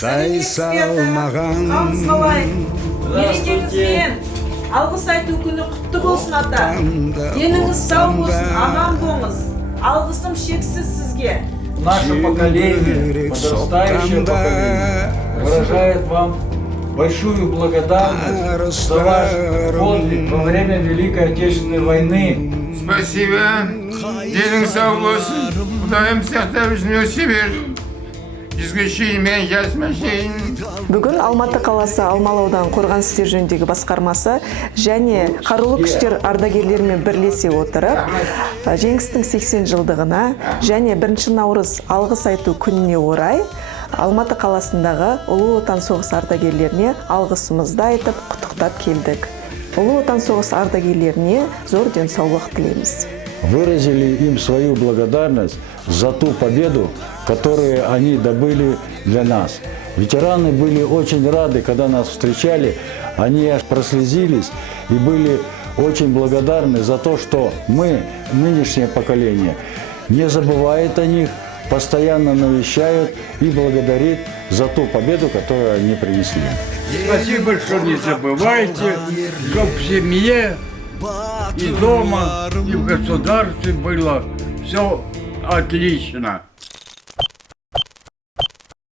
тай салмаған. Мерекеңізбен алғыс айту күні құтты болсын ата. Деніңіз сау болсын, аман болыңыз. Алғысым шексіз сізге. Наше поколение, подрастающее поколение, выражает вам большую благодарность за ваш подвиг во время Великой Отечественной войны. Спасибо. Денің сау болсын. Құдайым сақтап жүрсін өсебер. Жүзгешейін, жазмашейін. Бүгін Алматы қаласы Алмалы ауданы қорғаныс істер жөніндегі басқармасы және қарулы күштер ардагерлерімен бірлесе отырып, жеңістің 80 жылдығына және 1 наурыз алғыс айту күніне орай Алматы қаласындағы Ұлы Отан соғысы ардагерлеріне алғысымызды айтып құттықтап келдік. Ұлы Отан соғысы ардагерлеріне зор денсаулық тілейміз. Выразили им свою благодарность за ту победу, которую они добыли для нас. Ветераны были очень рады, когда нас встречали, они аж прослезились и были очень благодарны за то, что мы, нынешнее поколение, не забывает о них, постоянно навещают и благодарит за ту победу, которую они принесли. Спасибо, что не забывайте, чтоб в семье и дома, и в государстве было все отлично.